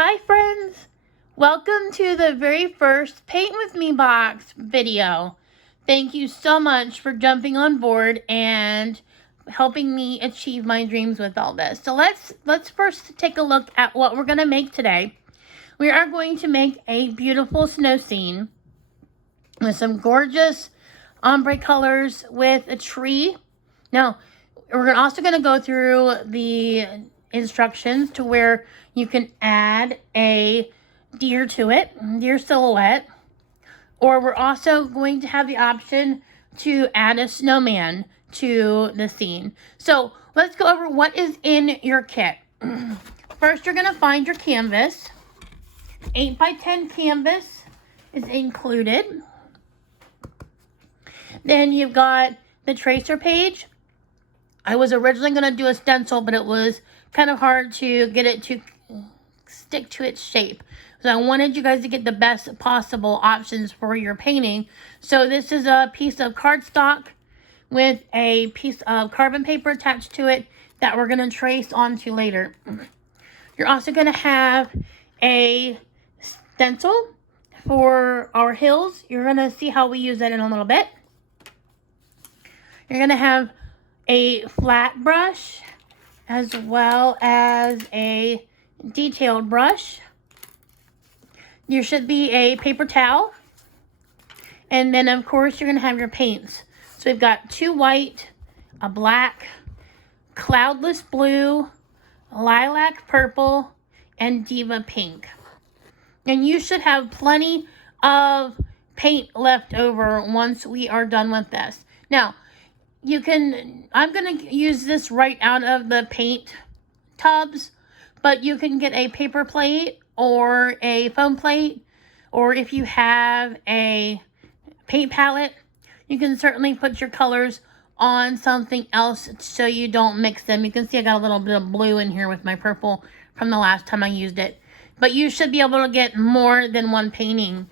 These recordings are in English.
Hi friends! Welcome to the very first Paint With Me box video. Thank you so much for jumping on board and helping me achieve my dreams with all this. So let's first take a look at what we're going to make today. We are going to make a beautiful snow scene with some gorgeous ombre colors with a tree. Now, we're also going to go through the instructions to where you can add a deer to it, deer silhouette, or we're also going to have the option to add a snowman to the scene. So let's go over what is in your kit. First, you're going to find your canvas. 8x10 canvas is included. Then you've got the tracer page. I was originally going to do a stencil, but it was kind of hard to get it to stick to its shape. So I wanted you guys to get the best possible options for your painting. So this is a piece of cardstock with a piece of carbon paper attached to it that we're going to trace onto later. You're also going to have a stencil for our hills. You're going to see how we use that in a little bit. You're going to have a flat brush as well as a detailed brush. There should be a paper towel. And then, of course, you're going to have your paints. So we've got 2 white, a black, cloudless blue, lilac purple, and diva pink. And you should have plenty of paint left over once we are done with this. Now, I'm going to use this right out of the paint tubs, but you can get a paper plate or a foam plate, or if you have a paint palette, you can certainly put your colors on something else so you don't mix them. You can see I got a little bit of blue in here with my purple from the last time I used it. But you should be able to get more than one painting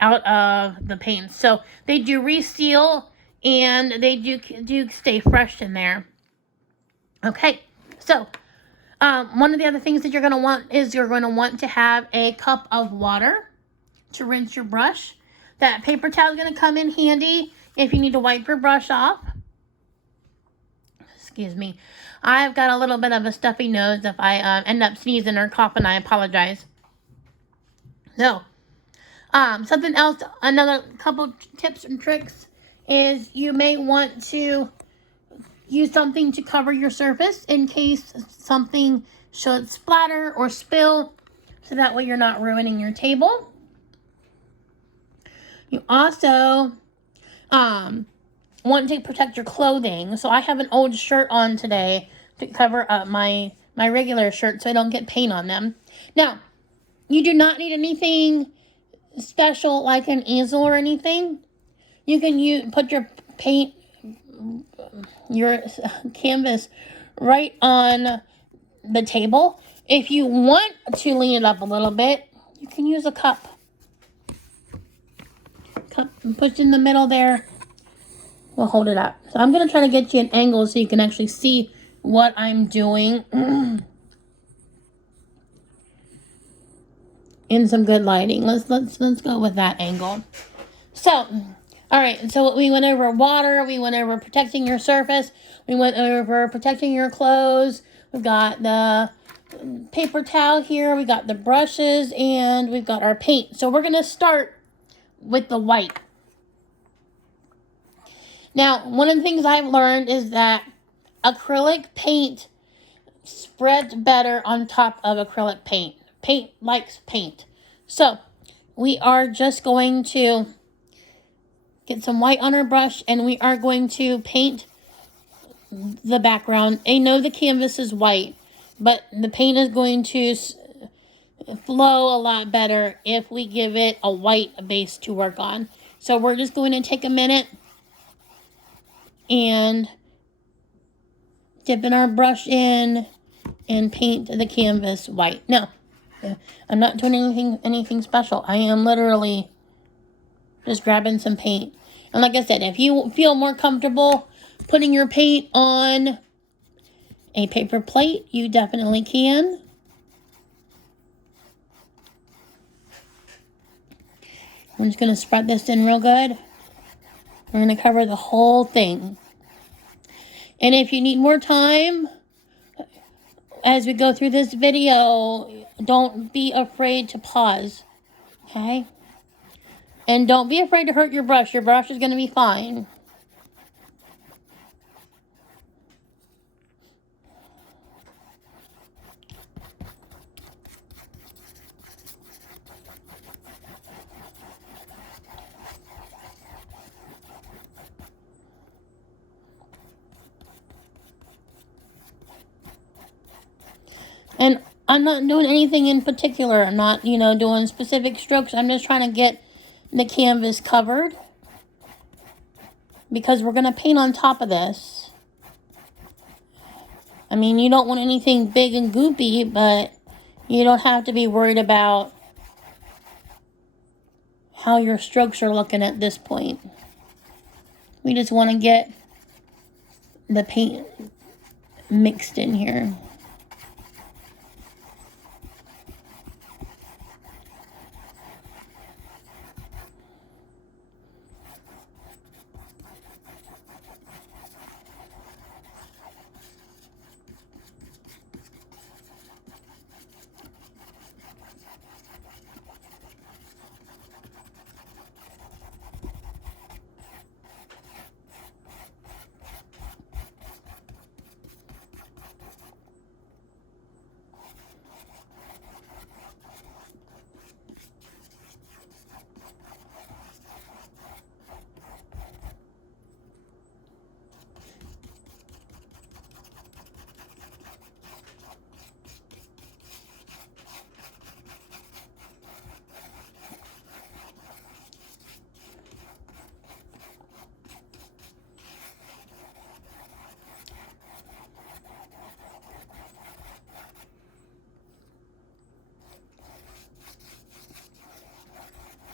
out of the paints. So they do reseal and they do stay fresh in there. Okay, so one of the other things that you're going to want is you're going to want to have a cup of water to rinse your brush. That paper towel is going to come in handy if you need to wipe your brush off. Excuse me. I've got a little bit of a stuffy nose. If I end up sneezing or coughing, I apologize. So, something else, another couple tips and tricks is you may want to use something to cover your surface in case something should splatter or spill, so that way you're not ruining your table. You also want to protect your clothing. So I have an old shirt on today to cover up my regular shirt so I don't get paint on them. Now, you do not need anything special like an easel or anything. You can put your paint, your canvas right on the table. If you want to lean it up a little bit, you can use a cup. Push in the middle there. We'll hold it up. So I'm going to try to get you an angle so you can actually see what I'm doing in some good lighting. Let's go with that angle. So, all right. So we went over water. We went over protecting your surface. We went over protecting your clothes. We've got the paper towel here. We got the brushes, and we've got our paint. So we're going to start with the white. Now, one of the things I've learned is that acrylic paint spreads better on top of acrylic paint. Paint likes paint. So, we are just going to get some white on our brush, and we are going to paint the background. I know the canvas is white, but the paint is going to flow a lot better if we give it a white base to work on. So we're just going to take a minute and dip in our brush in and paint the canvas white. Now, I'm not doing anything special. I am literally just grabbing some paint. And like I said, if you feel more comfortable putting your paint on a paper plate, you definitely can. I'm just going to spread this in real good. We're going to cover the whole thing. And if you need more time as we go through this video, don't be afraid to pause, okay? And don't be afraid to hurt your brush. Your brush is going to be fine. And I'm not doing anything in particular. I'm not, doing specific strokes. I'm just trying to get the canvas covered, because we're going to paint on top of this. I mean, you don't want anything big and goopy, but you don't have to be worried about how your strokes are looking at this point. We just want to get the paint mixed in here.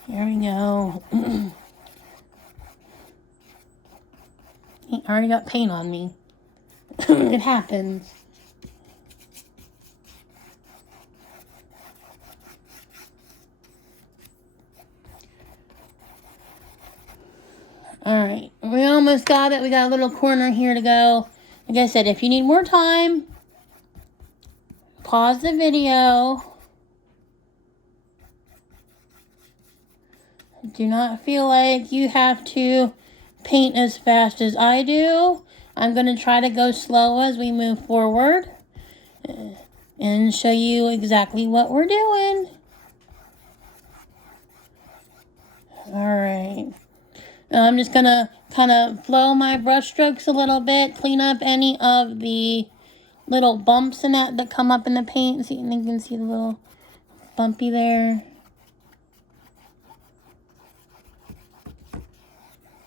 There we go. I already got paint on me. It happens. Alright, we almost got it. We got a little corner here to go. Like I said, if you need more time, pause the video. Do not feel like you have to paint as fast as I do. I'm going to try to go slow as we move forward and show you exactly what we're doing. Alright. I'm just going to kind of flow my brush strokes a little bit, clean up any of the little bumps in that come up in the paint. See, you can see the little bumpy there.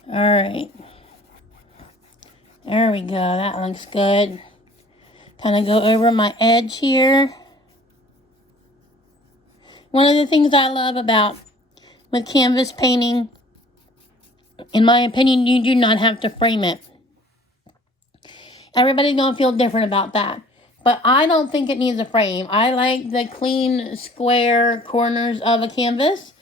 Alright. There we go. That looks good. Kind of go over my edge here. One of the things I love about with canvas painting, in my opinion, you do not have to frame it. Everybody's going to feel different about that. But I don't think it needs a frame. I like the clean, square corners of a canvas.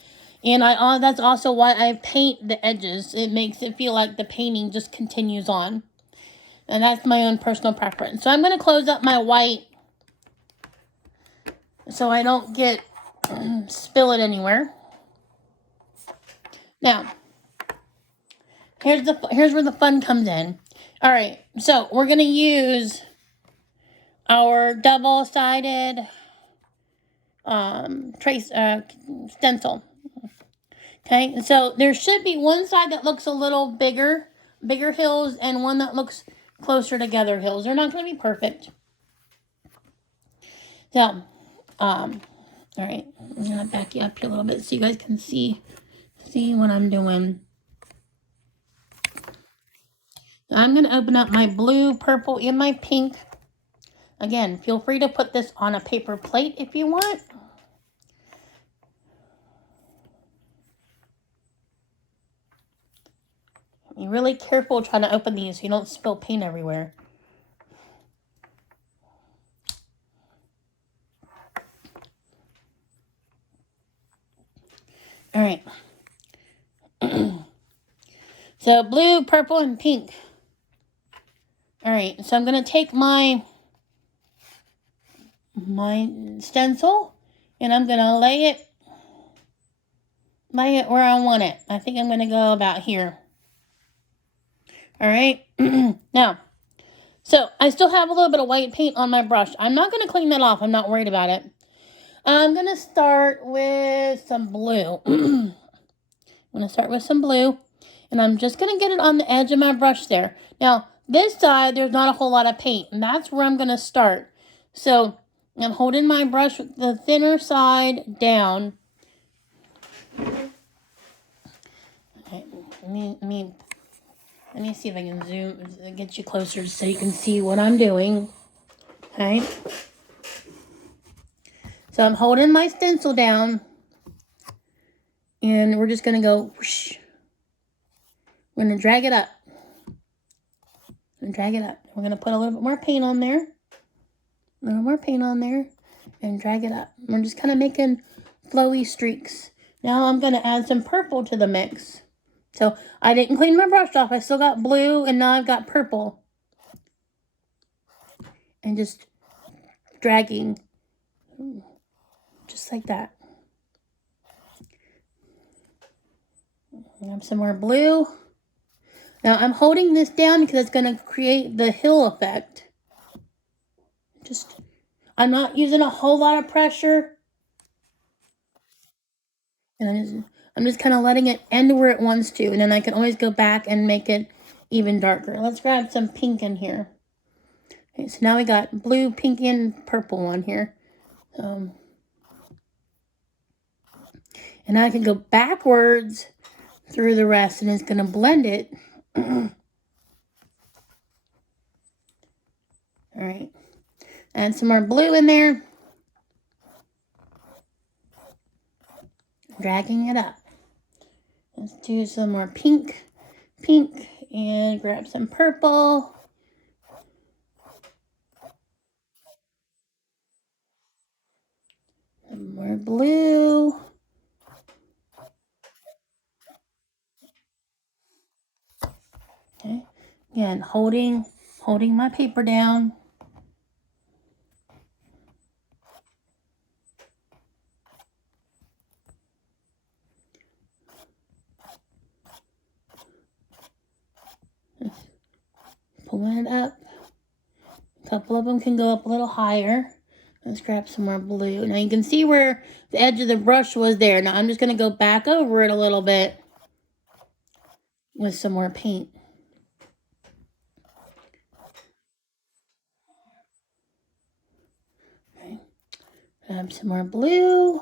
And that's also why I paint the edges. It makes it feel like the painting just continues on. And that's my own personal preference. So I'm going to close up my white so I don't spill it anywhere. Now, here's where the fun comes in. All right, so we're going to use our double-sided stencil. Okay, so there should be one side that looks a little bigger hills, and one that looks closer together hills. They're not going to be perfect. So, all right, I'm going to back you up here a little bit so you guys can see what I'm doing. I'm going to open up my blue, purple, and my pink. Again, feel free to put this on a paper plate if you want. Be really careful trying to open these so you don't spill paint everywhere. All right. So blue, purple, and pink. All right, so I'm going to take my stencil and I'm going to lay it where I want it. I think I'm going to go about here. All right. Now, so I still have a little bit of white paint on my brush. I'm not going to clean that off. I'm not worried about it. I'm going to start with some blue. I'm going to start with some blue. And I'm just going to get it on the edge of my brush there. Now, this side, there's not a whole lot of paint. And that's where I'm going to start. So, I'm holding my brush with the thinner side down. Okay, let me see if I can zoom, get you closer so you can see what I'm doing. Okay. So I'm holding my stencil down. And we're just going to go whoosh. We're going to drag it up. And drag it up. We're going to put a little bit more paint on there. A little more paint on there. And drag it up. We're just kind of making flowy streaks. Now I'm going to add some purple to the mix. So I didn't clean my brush off. I still got blue and now I've got purple. And just dragging. Just like that. I have some more blue. Now I'm holding this down because it's going to create the hill effect. I'm not using a whole lot of pressure. And I'm just kind of letting it end where it wants to. And then I can always go back and make it even darker. Let's grab some pink in here. Okay, so now we got blue, pink, and purple on here. And I can go backwards through the rest and it's going to blend it. All right. Add some more blue in there. Dragging it up. Let's do some more pink, and grab some purple. Some more blue. Okay. Again, holding my paper down. Pulling it up. A couple of them can go up a little higher. Let's grab some more blue. Now you can see where the edge of the brush was there. Now I'm just going to go back over it a little bit with some more paint. Okay. Grab some more blue.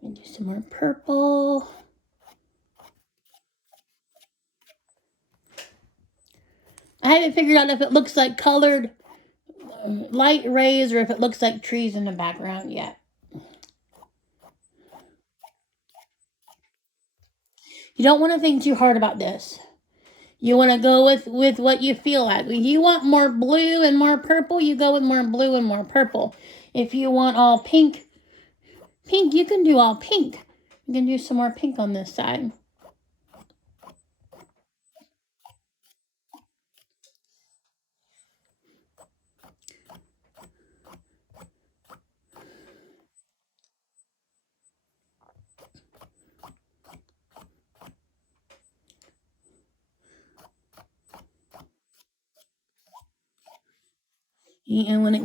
And do some more purple. I haven't figured out if it looks like colored light rays or if it looks like trees in the background yet. You don't want to think too hard about this. You want to go with what you feel like. If you want more blue and more purple, you go with more blue and more purple. If you want all pink, you can do all pink. You can do some more pink on this side. And when it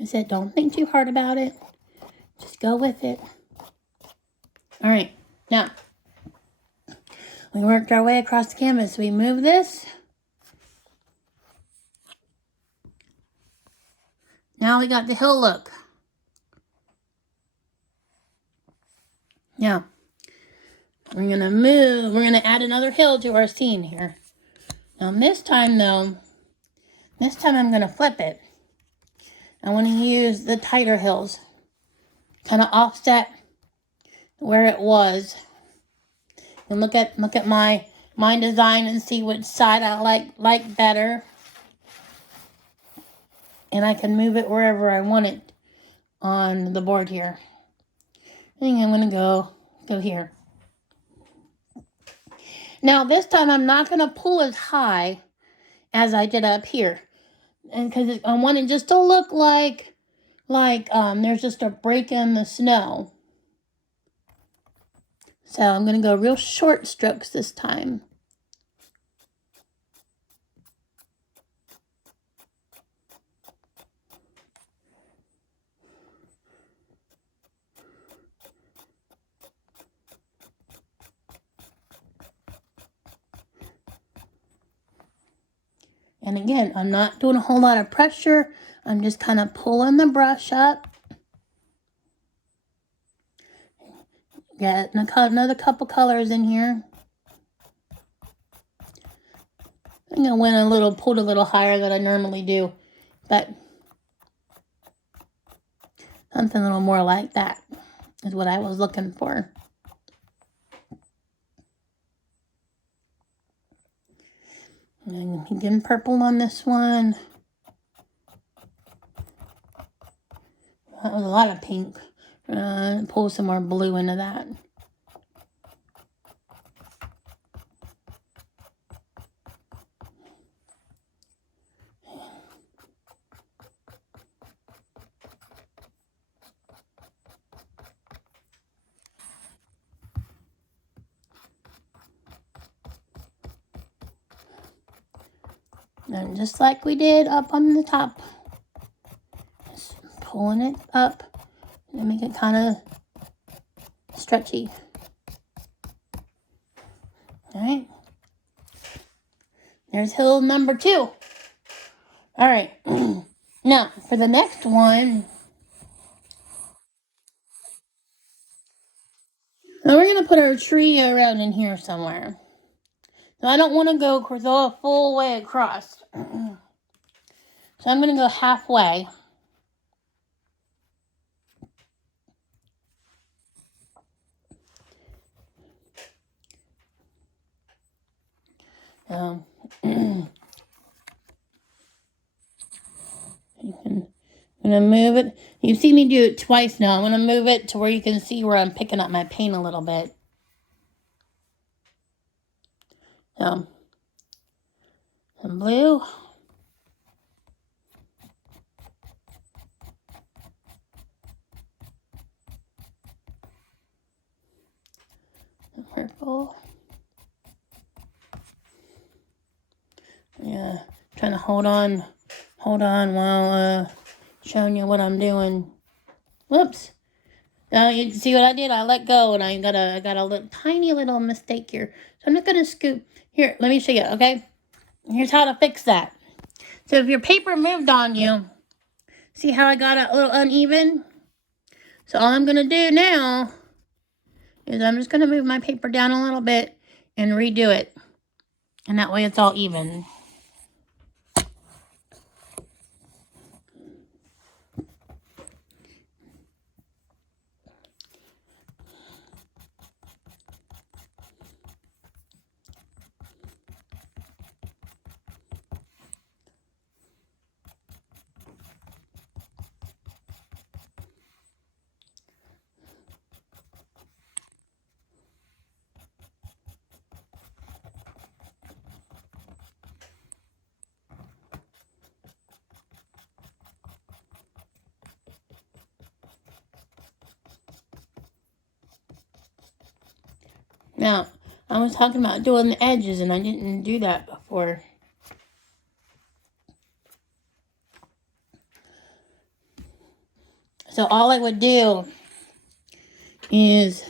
I said, don't think too hard about it. Just go with it. All right, now we worked our way across the canvas. We move this. Now we got the hill look. Now, we're going to add another hill to our scene here. Now this time I'm going to flip it. I want to use the tighter heels. Kind of offset where it was. And look at my design and see which side I like better. And I can move it wherever I want it on the board here. I think I'm going to go here. Now this time I'm not going to pull as high as I did up here. And because I want it just to look like there's just a break in the snow. So I'm going to go real short strokes this time. And again, I'm not doing a whole lot of pressure. I'm just kind of pulling the brush up. Get another couple colors in here. I think I pulled a little higher than I normally do, but something a little more like that is what I was looking for. And again, purple on this one. That was a lot of pink. Pull some more blue into that. And just like we did up on the top, just pulling it up and make it kind of stretchy. All right. There's hill number 2. All right. Now, for the next one, now we're going to put our tree around in here somewhere. So I don't want to go a full way across. So I'm going to go halfway. I'm going to move it. You see me do it twice now. I'm going to move it to where you can see where I'm picking up my paint a little bit. So, some blue. Purple. Yeah, trying to hold on while showing you what I'm doing. Whoops. You see what I did? I let go and I got a tiny little mistake here. So I'm just gonna scoop. Here, let me show you, okay? Here's how to fix that. So if your paper moved on you, see how I got it a little uneven? So all I'm gonna do now is I'm just gonna move my paper down a little bit and redo it. And that way it's all even. Now, I was talking about doing the edges, and I didn't do that before. So all I would do is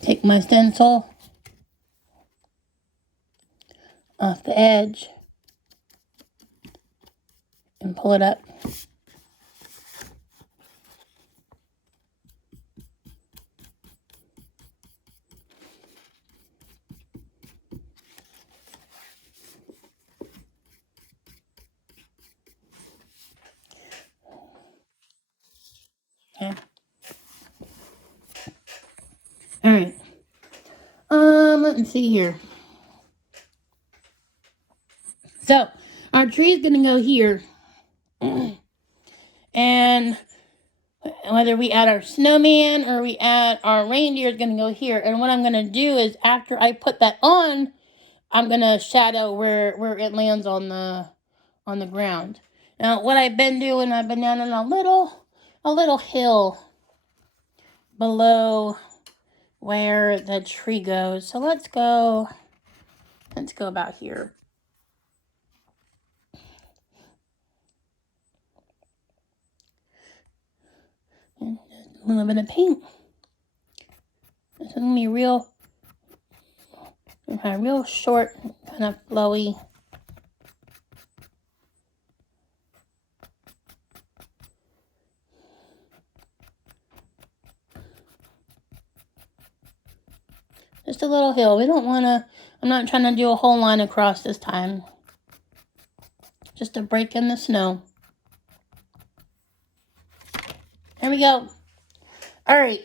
take my stencil off the edge and pull it up. and see here. So our tree is gonna go here. And whether we add our snowman or we add our reindeer is gonna go here. And what I'm gonna do is after I put that on, I'm gonna shadow where it lands on the ground. Now what I've been doing, I've been down on a little hill below where the tree goes. So let's go about here. And a little bit of paint. This is gonna be real short, kind of flowy. Just a little hill. We don't want to, I'm not trying to do a whole line across this time. Just a break in the snow. There we go. All right.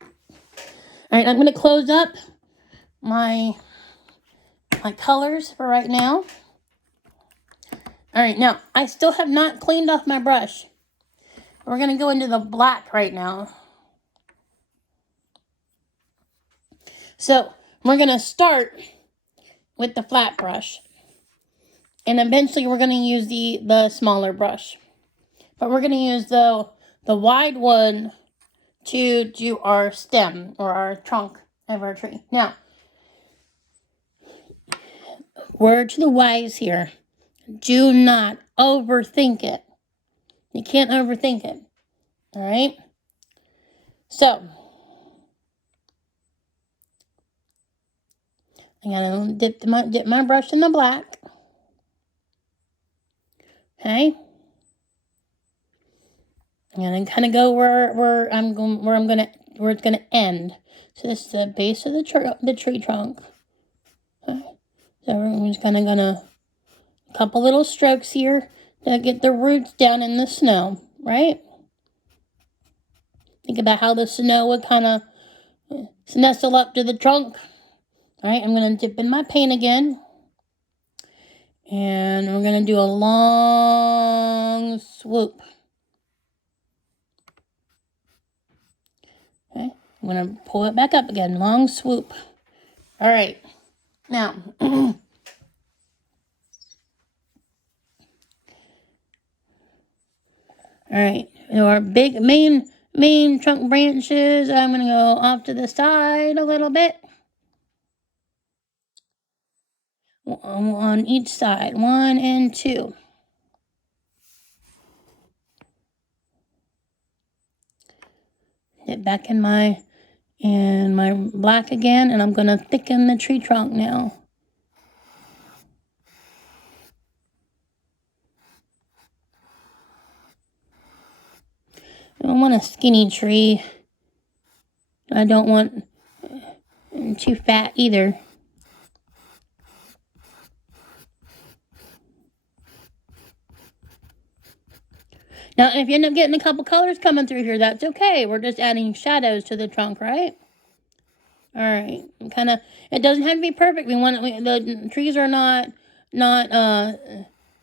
All right, I'm going to close up my colors for right now. All right, now, I still have not cleaned off my brush. We're going to go into the black right now. So, we're going to start with the flat brush. And eventually, we're going to use the smaller brush. But we're going to use the wide one to do our stem or our trunk of our tree. Now, word to the wise here. Do not overthink it. You can't overthink it. All right? So, I'm going to dip my brush in the black. Okay? I'm going to kind of go where it's going to end. So this is the base of the tree trunk. Okay? So we're just kind of going to a couple little strokes here to get the roots down in the snow, right? Think about how the snow would kind of nestle up to the trunk. All right, I'm going to dip in my paint again. And we're going to do a long swoop. Okay, I'm going to pull it back up again. Long swoop. All right. Now, all right. So our big main trunk branches, I'm going to go off to the side a little bit. On each side, 1 and 2. Get back in my black again, and I'm going to thicken the tree trunk now. I don't want a skinny tree. I don't want too fat either. Now, if you end up getting a couple colors coming through here, that's okay. We're just adding shadows to the trunk, right? All right. It doesn't have to be perfect. The trees are not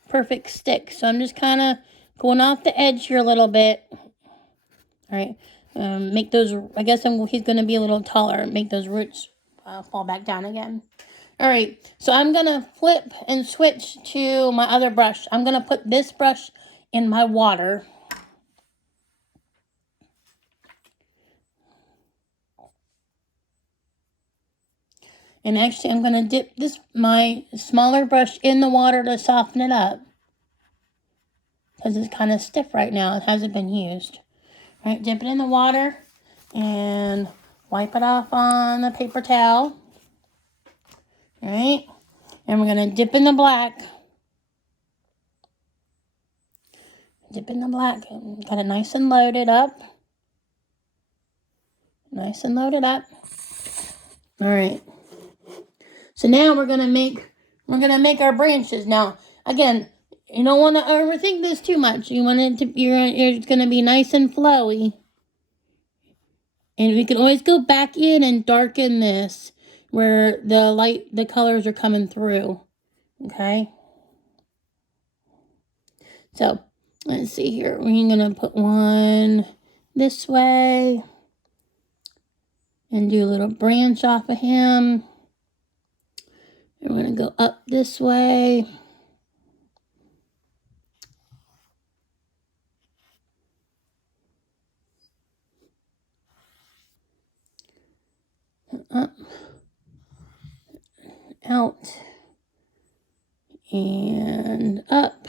perfect sticks. So I'm just kind of going off the edge here a little bit. All right. Make those, I guess he's going to be a little taller. Make those roots fall back down again. All right. So I'm going to flip and switch to my other brush. I'm going to put this brush in my water. And actually, I'm going to dip my smaller brush in the water to soften it up. Because it's kind of stiff right now. It hasn't been used. All right, dip it in the water and wipe it off on the paper towel. All right. And we're going to dip in the black. Dip in the black. Got it nice and loaded up. Nice and loaded up. All right. So now we're gonna make our branches. Now, again, you don't want to overthink this too much. You want it to it's gonna be nice and flowy. And we can always go back in and darken this where the colors are coming through. Okay. So let's see here. We're going to put one this way and do a little branch off of him. And we're going to go up this way. Up, out, and up.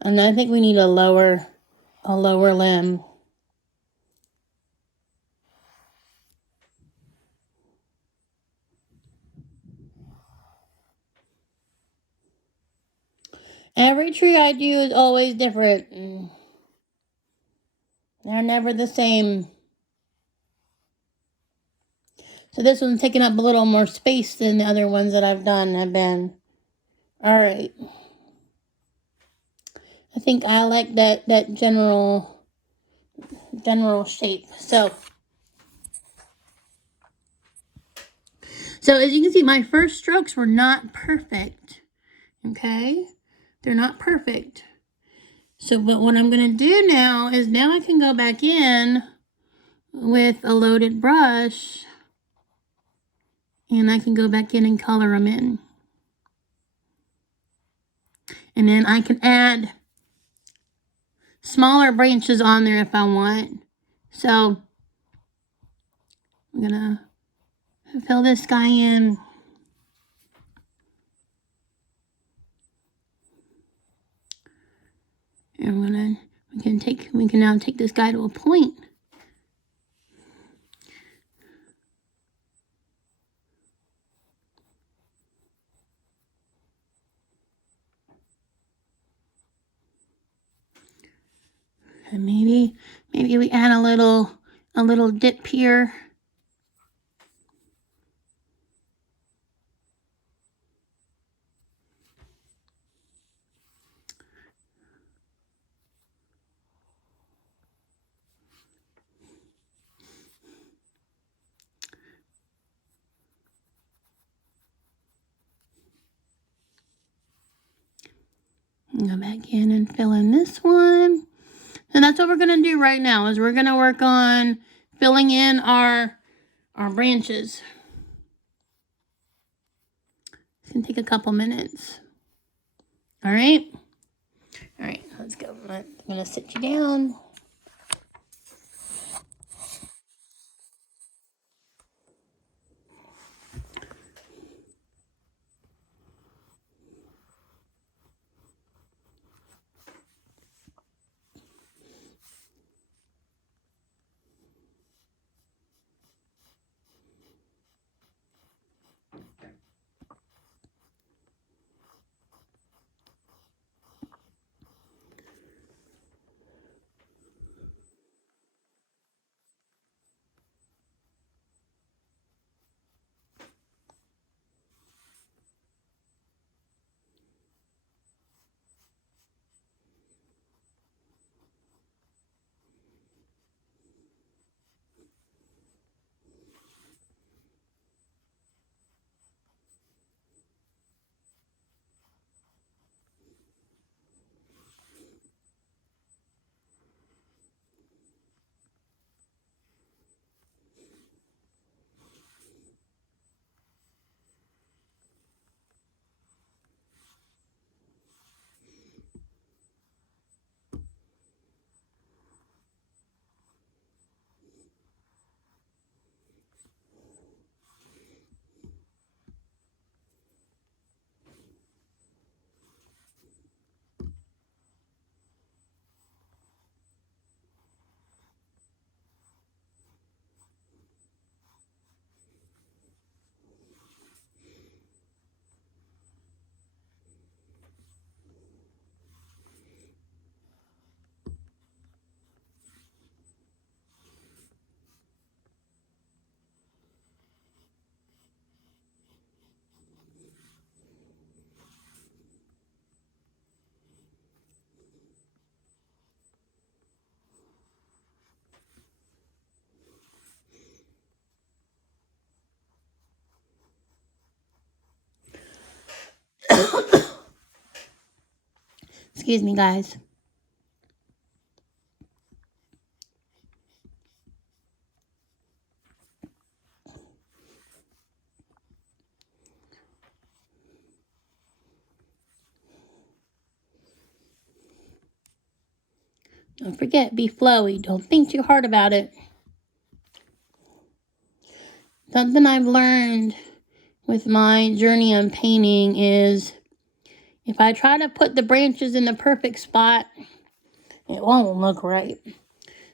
And I think we need a lower limb. Every tree I do is always different. They're never the same. So this one's taking up a little more space than the other ones that I've done have been. All right. I think I like that general shape. So as you can see, my first strokes were not perfect. Okay? They're not perfect. So, but what I'm going to do now is I can go back in with a loaded brush and I can go back in and color them in. And then I can add smaller branches on there if I want. So I'm going to fill this guy in. And we can now take this guy to a point. And maybe we add a little dip here. Go back in and fill in this one. And that's what we're going to do right now, is we're going to work on filling in our branches. It's going to take a couple minutes. All right. All right, let's go. I'm going to sit you down. Excuse me, guys. Don't forget, be flowy. Don't think too hard about it. Something I've learned with my journey on painting is if I try to put the branches in the perfect spot, it won't look right.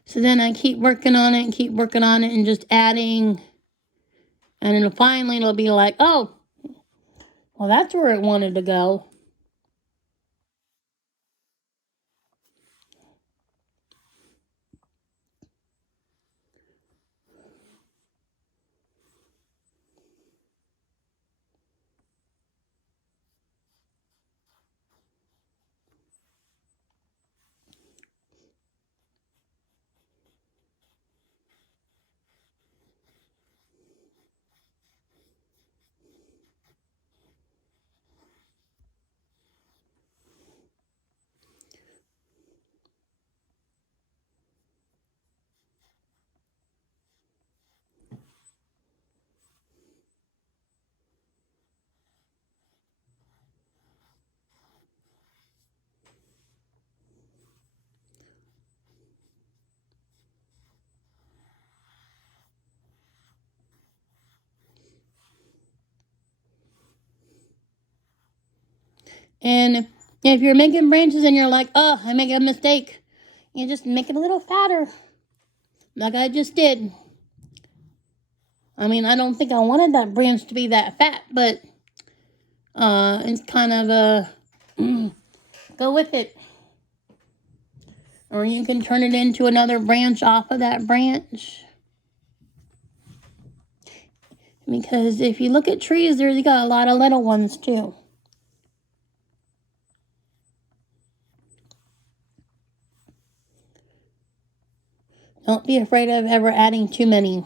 So then I keep working on it and keep working on it and just adding. And then finally it'll be like, oh, well, that's where it wanted to go. And if you're making branches and you're like, oh, I make a mistake, you just make it a little fatter, like I just did. I mean, I don't think I wanted that branch to be that fat, but it's kind of a go with it. Or you can turn it into another branch off of that branch. Because if you look at trees, there's got a lot of little ones too. Don't be afraid of ever adding too many.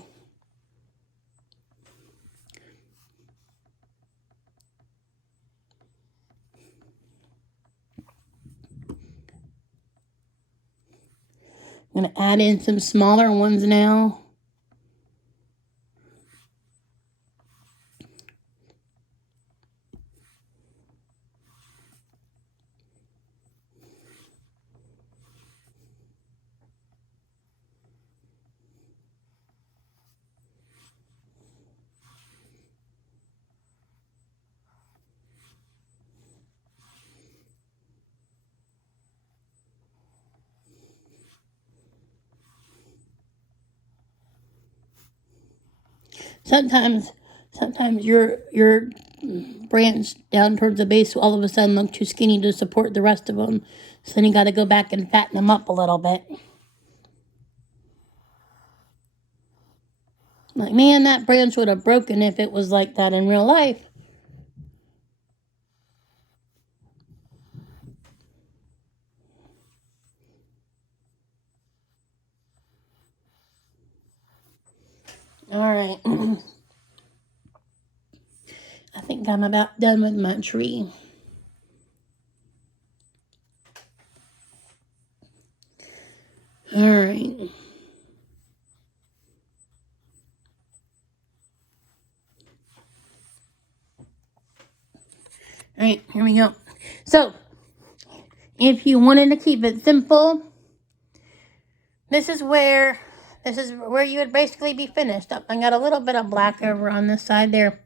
I'm going to add in some smaller ones now. Sometimes your branch down towards the base will all of a sudden look too skinny to support the rest of them. So then you got to go back and fatten them up a little bit. Like, man, that branch would have broken if it was like that in real life. All right. I think I'm about done with my tree. All right. All right, here we go. So, if you wanted to keep it simple, this is where you would basically be finished. I got a little bit of black over on this side there.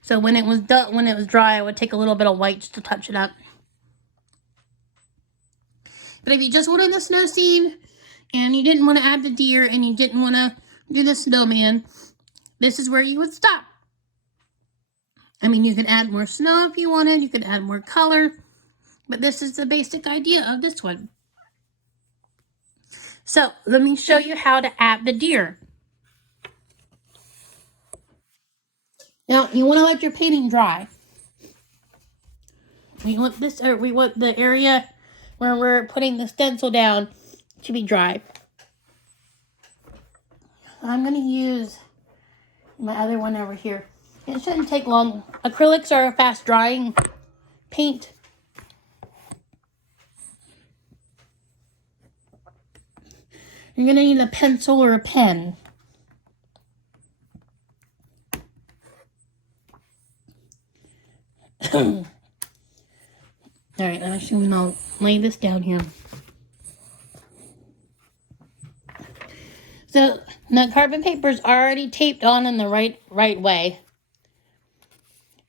So when it was dry, I would take a little bit of white just to touch it up. But if you just wanted the snow scene and you didn't want to add the deer and you didn't want to do the snowman, this is where you would stop. I mean, you could add more snow if you wanted. You could add more color. But this is the basic idea of this one. So let me show you how to add the deer. Now, you want to let your painting dry. We want the area where we're putting the stencil down to be dry. I'm going to use my other one over here. It shouldn't take long. Acrylics are fast drying, paint. You're going to need a pencil or a pen. Alright, actually, I'll lay this down here. So, the carbon paper is already taped on in the right way.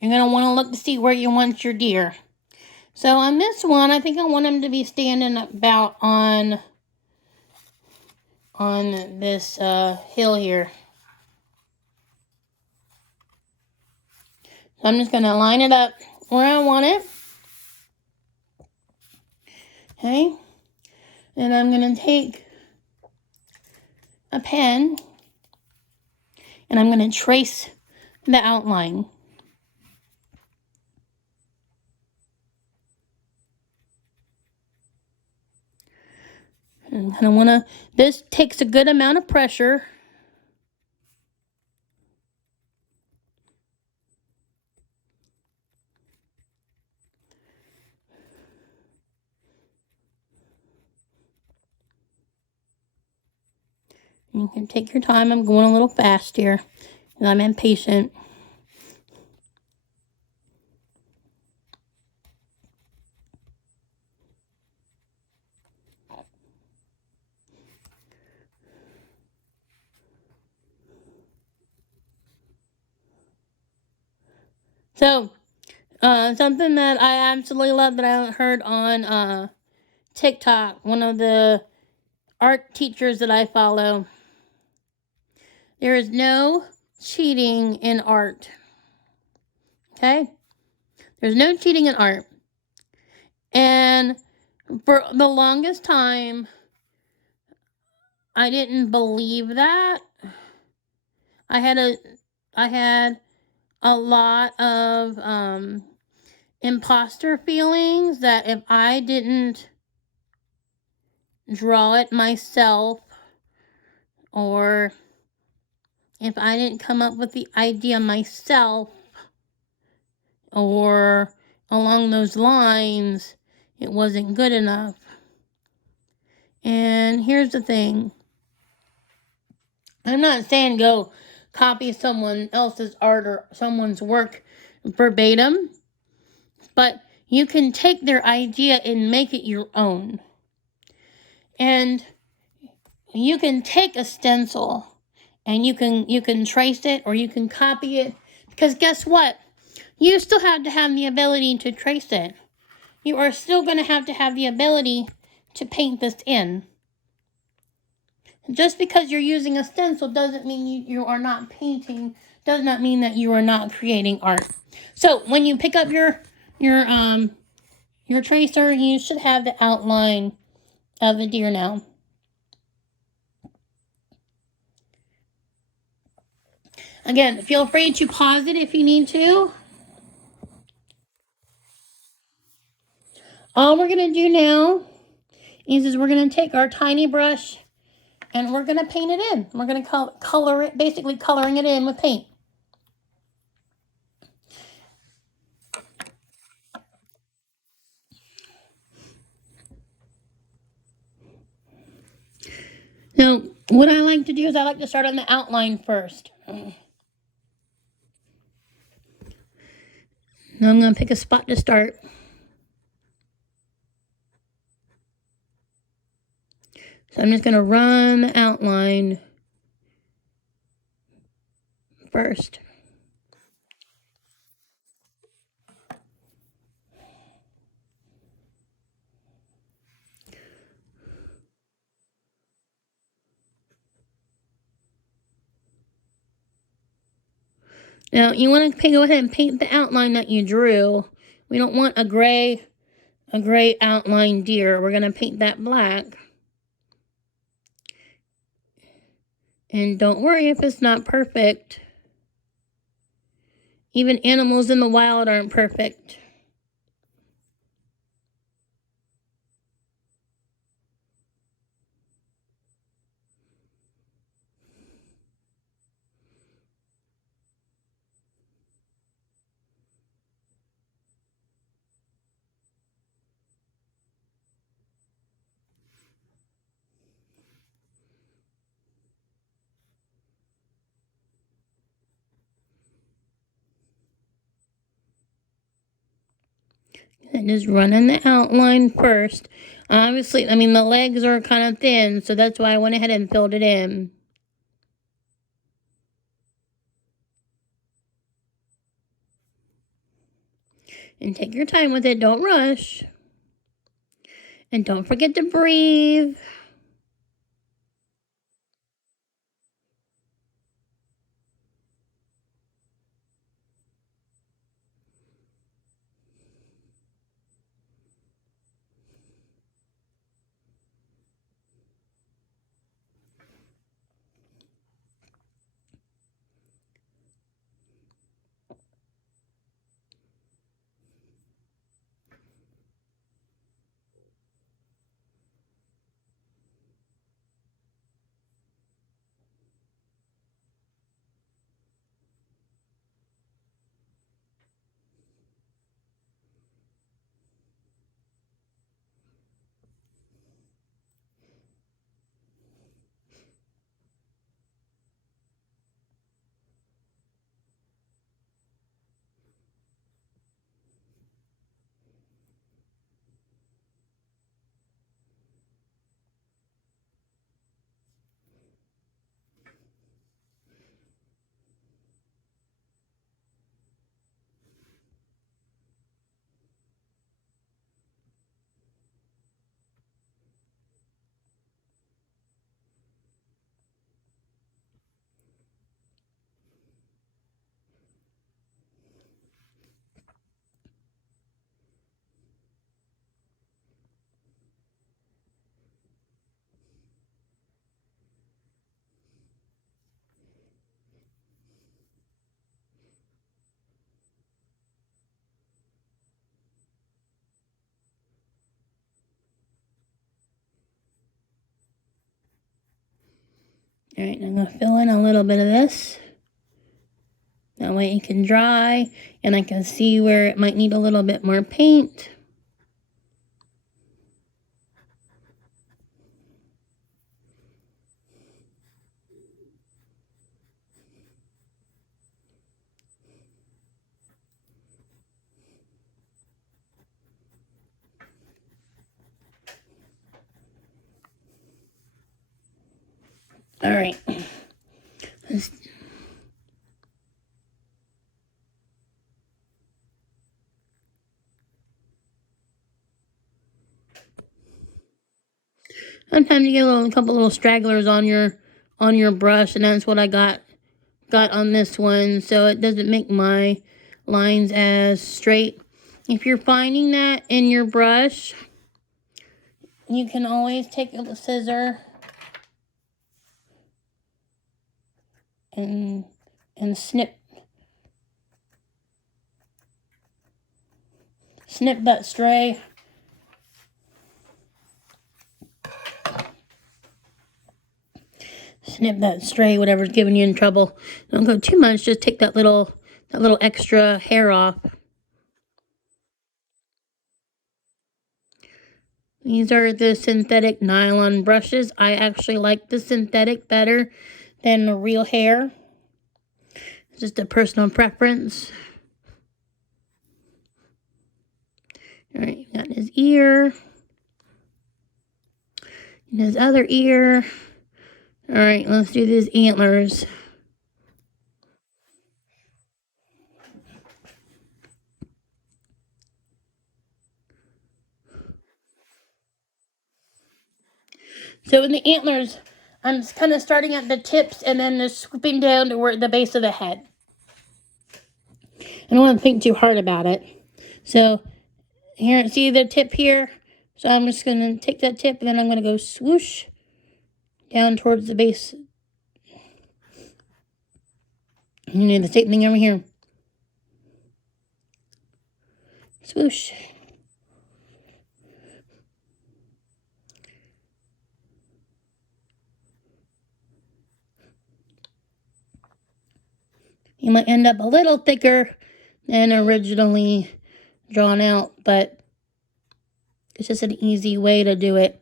You're going to want to look to see where you want your deer. So, on this one, I think I want him to be standing about on this hill here. So, I'm just going to line it up where I want it. Okay. And I'm going to take a pen and I'm going to trace the outline. And I want to, this takes a good amount of pressure. You can take your time. I'm going a little fast here, and I'm impatient. So, something that I absolutely love that I heard on TikTok, one of the art teachers that I follow, there is no cheating in art. Okay? There's no cheating in art. And for the longest time, I didn't believe that. I had a lot of imposter feelings that if I didn't draw it myself, or if I didn't come up with the idea myself, or along those lines, it wasn't good enough. And here's the thing. I'm not saying go copy someone else's art or someone's work verbatim, but you can take their idea and make it your own. And you can take a stencil and you can trace it or you can copy it, because guess what? You still have to have the ability to trace it. You are still going to have the ability to paint this in. Just because you're using a stencil doesn't mean you are not painting, does not mean that you are not creating art. So when you pick up your tracer, you should have the outline of the deer now. Again, feel free to pause it if you need to. All we're going to do now is we're going to take our tiny brush and we're going to paint it in. We're going to color it, basically coloring it in with paint. Now, what I like to do is I like to start on the outline first. Now I'm going to pick a spot to start. So I'm just going to run the outline first. Now you want to go ahead and paint the outline that you drew. We don't want a gray outline deer. We're going to paint that black. And don't worry if it's not perfect. Even animals in the wild aren't perfect. And just running the outline first. Obviously, I mean, the legs are kind of thin, so that's why I went ahead and filled it in. And take your time with it, don't rush. And don't forget to breathe. Alright, I'm going to fill in a little bit of this. That way it can dry, and I can see where it might need a little bit more paint. Alright. Sometimes you get a couple little stragglers on your brush, and that's what I got on this one, so it doesn't make my lines as straight. If you're finding that in your brush, you can always take a scissor and snip that stray. Snip that stray, whatever's giving you in trouble. Don't go too much, just take that little extra hair off. These are the synthetic nylon brushes. I actually like the synthetic better than the real hair. It's just a personal preference. Alright, got his ear. And his other ear. Alright, let's do these antlers. So in the antlers, I'm kind of starting at the tips and then just swooping down to where the base of the head. I don't want to think too hard about it. So here, see the tip here? So I'm just going to take that tip and then I'm going to go swoosh down towards the base. And do the same thing over here. Swoosh. You might end up a little thicker than originally drawn out, but it's just an easy way to do it.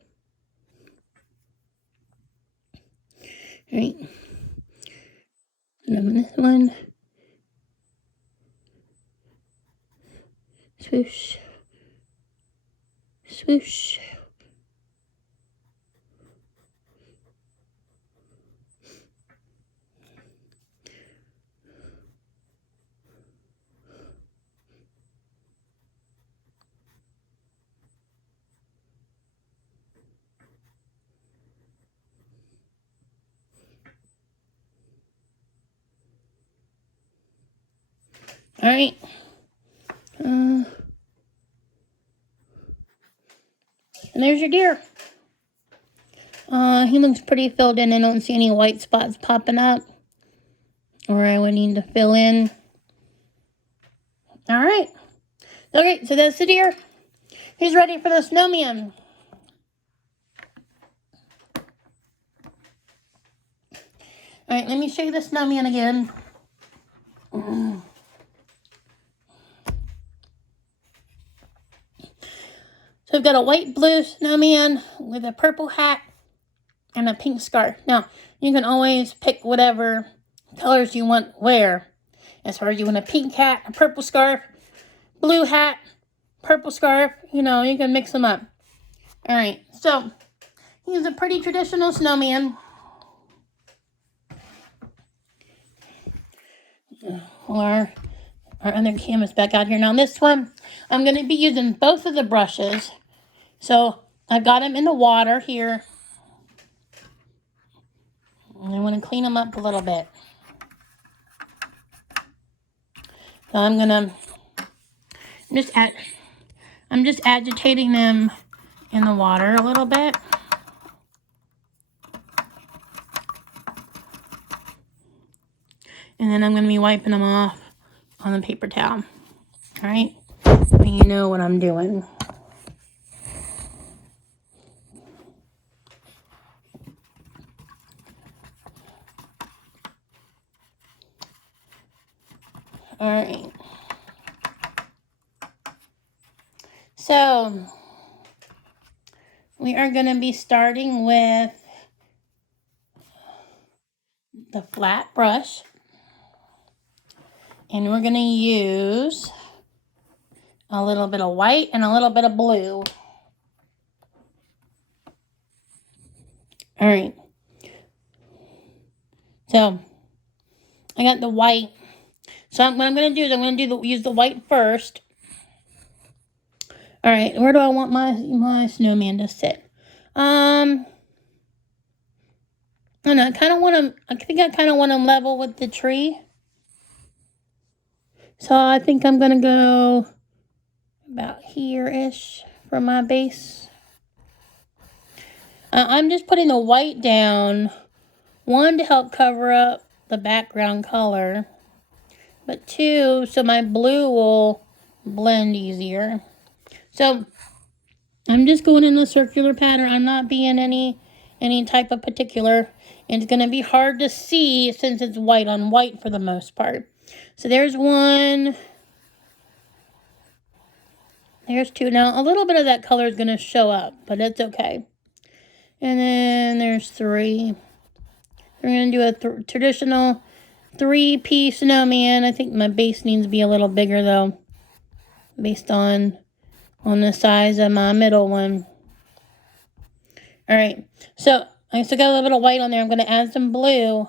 All right. And on this one. Swoosh. Swoosh. All right. And there's your deer. He looks pretty filled in. I don't see any white spots popping up, or I would need to fill in. All right. Okay, so that's the deer. He's ready for the snowman. All right, let me show you the snowman again. So we've got a white blue snowman with a purple hat and a pink scarf. Now, you can always pick whatever colors you want to wear. As far as you want a pink hat, a purple scarf, blue hat, purple scarf, you know, you can mix them up. All right, so he's a pretty traditional snowman. Our other canvas back out here. Now this one, I'm going to be using both of the brushes. So I've got them in the water here. And I want to clean them up a little bit. So I'm just agitating them in the water a little bit. And then I'm going to be wiping them off on the paper towel. All right? So you know what I'm doing. All right. So we are going to be starting with the flat brush. And we're going to use a little bit of white and a little bit of blue. All right. So I got the white. So what I'm going to do is I'm going to use the white first. All right. Where do I want my snowman to sit? I don't know. I think I kind of want him level with the tree. So I think I'm going to go about here-ish for my base. I'm just putting the white down, one, to help cover up the background color, but two, so my blue will blend easier. So I'm just going in the circular pattern. I'm not being any type of particular. And it's going to be hard to see since it's white on white for the most part. So there's one. There's two. Now, a little bit of that color is going to show up, but it's okay. And then there's three. We're going to do a traditional 3-piece snowman. I think my base needs to be a little bigger, though, based on the size of my middle one. All right. So I still got a little bit of white on there. I'm going to add some blue.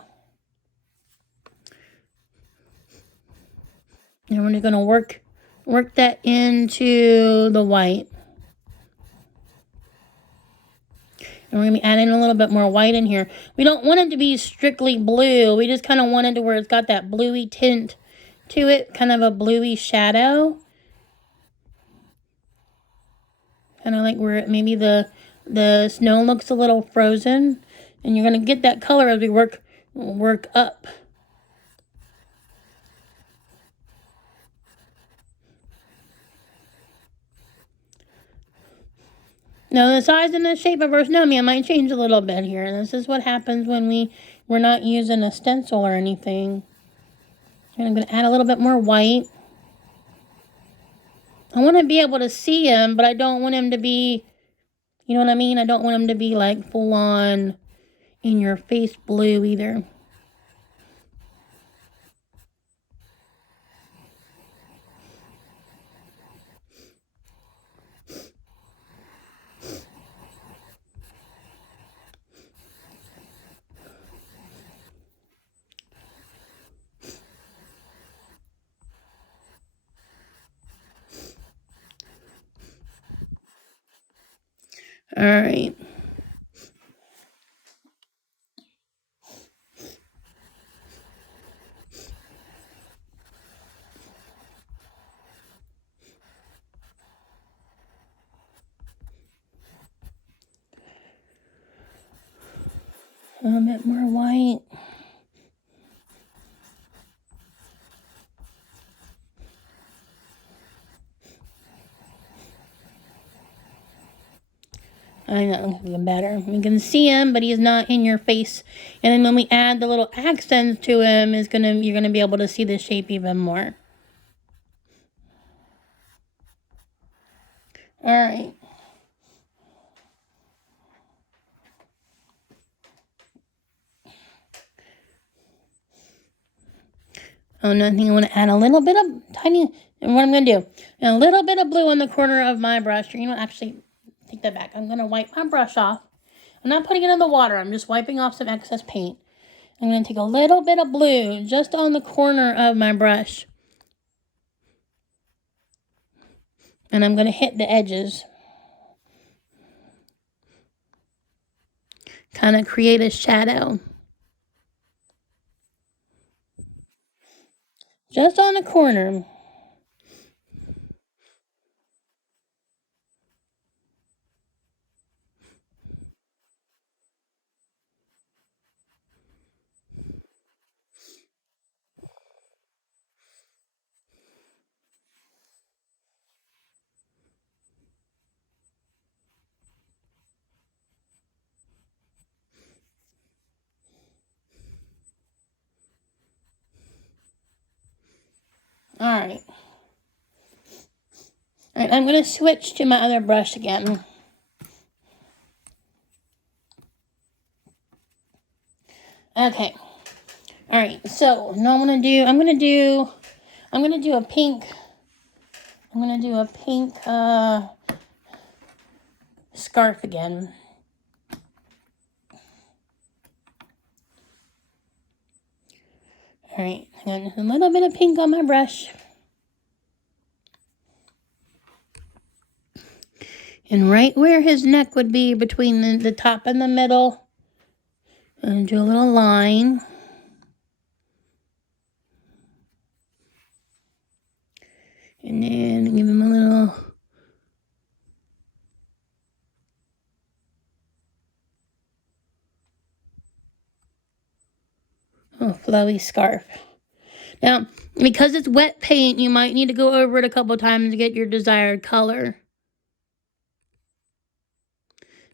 And we're just going to work that into the white. And we're going to be adding a little bit more white in here. We don't want it to be strictly blue. We just kind of want it to where it's got that bluey tint to it. Kind of a bluey shadow. Kind of like where maybe the snow looks a little frozen. And you're going to get that color as we work up. Now, the size and the shape of our snowman might change a little bit here. This is what happens when we're not using a stencil or anything. And I'm going to add a little bit more white. I want to be able to see him, but I don't want him to be, you know what I mean? I don't want him to be like full on in your face blue either. All right. A little bit more white. I think that looks even better. You can see him, but he's not in your face. And then when we add the little accents to him, you're gonna be able to see the shape even more. All right. Oh, no, I think I want to add a little bit of and what I'm going to do, a little bit of blue on the corner of my brush. You know, actually, take that back. I'm going to wipe my brush off. I'm not putting it in the water. I'm just wiping off some excess paint. I'm going to take a little bit of blue just on the corner of my brush. And I'm going to hit the edges. Kind of create a shadow. Just on the corner. All right. All right, I'm going to switch to my other brush again. Okay. All right. So now I'm going to do a pink. I'm going to do a pink scarf again. All right, and a little bit of pink on my brush. And right where his neck would be between the top and the middle, and do a little line. And then give him a little flowy scarf. Now, because it's wet paint, you might need to go over it a couple times to get your desired color.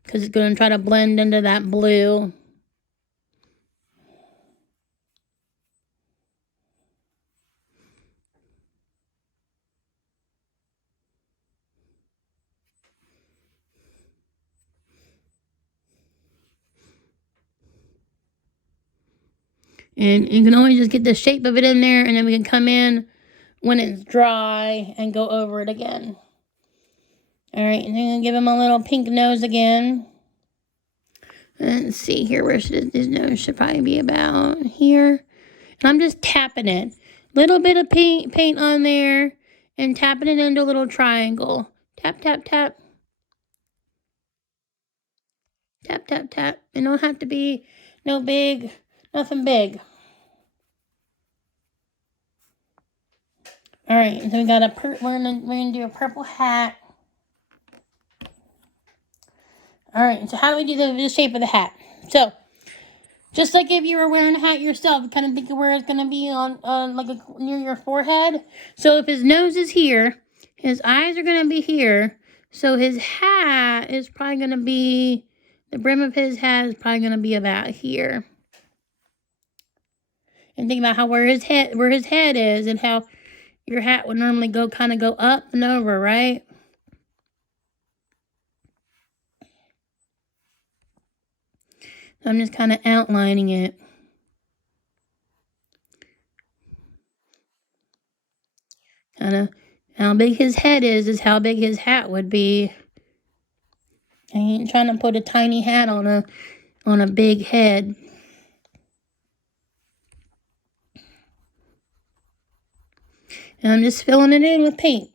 Because it's going to try to blend into that blue. And you can always just get the shape of it in there, and then we can come in when it's dry and go over it again. All right, and then give him a little pink nose again. Let's see here, where should his nose should probably be about here. And I'm just tapping it. Little bit of paint on there and tapping it into a little triangle. Tap, tap, tap. Tap, tap, tap. It don't have to be nothing big. All right, so we got we're gonna do a purple hat. All right, so how do we do the shape of the hat? So, just like if you were wearing a hat yourself, kind of think of where it's going to be on near your forehead. So if his nose is here, his eyes are going to be here. So his hat is probably going to be, the brim of his hat is probably going to be about here. And think about where his head is and how your hat would normally go up and over, right? I'm just kind of outlining it. Kind of how big his head is how big his hat would be. I ain't trying to put a tiny hat on a big head. And I'm just filling it in with paint.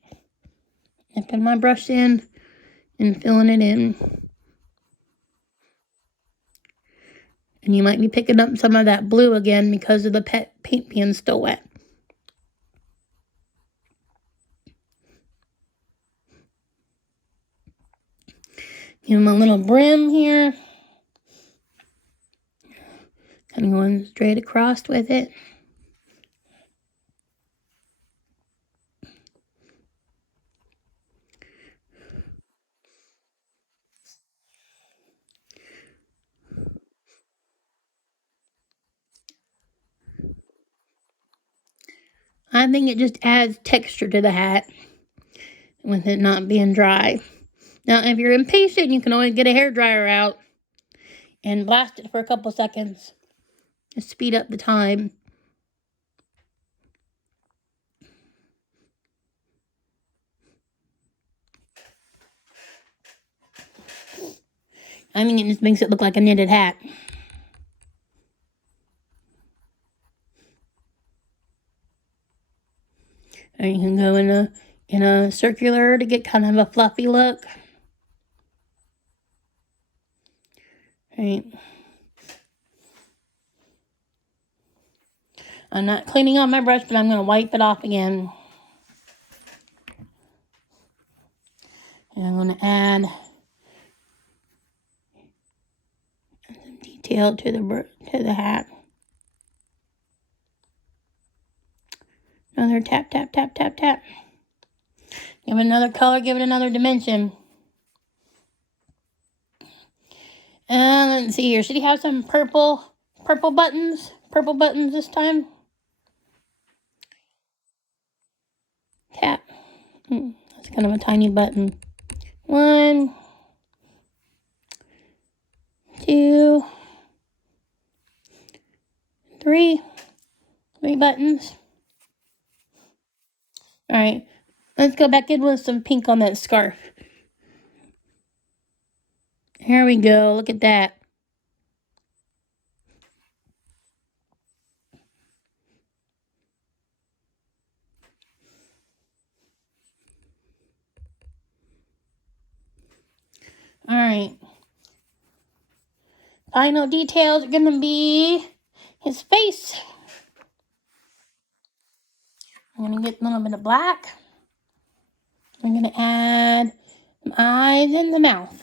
I put my brush in and filling it in. And you might be picking up some of that blue again because of the paint being still wet. Give him a little brim here. Kind of going straight across with it. I think it just adds texture to the hat with it not being dry. Now, if you're impatient, you can always get a hairdryer out and blast it for a couple seconds to speed up the time. I mean, it just makes it look like a knitted hat. And you can go in a circular to get kind of a fluffy look. Right. I'm not cleaning on my brush, but I'm going to wipe it off again. And I'm going to add some detail to the hat. Another tap, tap, tap, tap, tap. Give it another color, give it another dimension. And let's see here. Should he have some purple buttons? Purple buttons this time. Tap. That's kind of a tiny button. 1, 2, 3. 3 buttons. Alright. Let's go back in with some pink on that scarf. Here we go. Look at that. Alright. Final details are going to be his face. I'm going to get a little bit of black. I'm going to add some eyes and the mouth.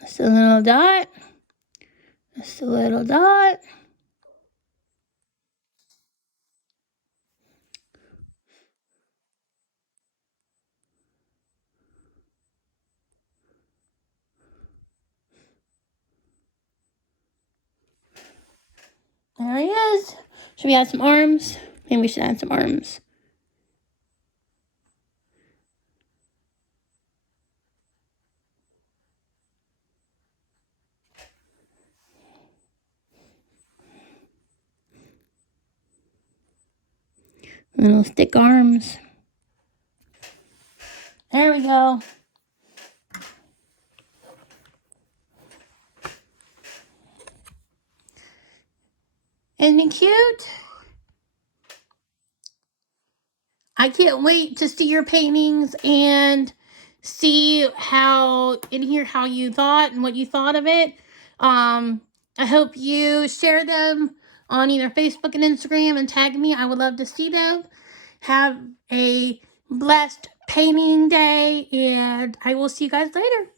Just a little dot. Just a little dot. There he is. Should we add some arms? Maybe we should add some arms. Little stick arms. There we go. Isn't he cute? I can't wait to see your paintings and see how you thought and what you thought of it. I hope you share them on either Facebook and Instagram and tag me. I would love to see them. Have a blessed painting day, and I will see you guys later.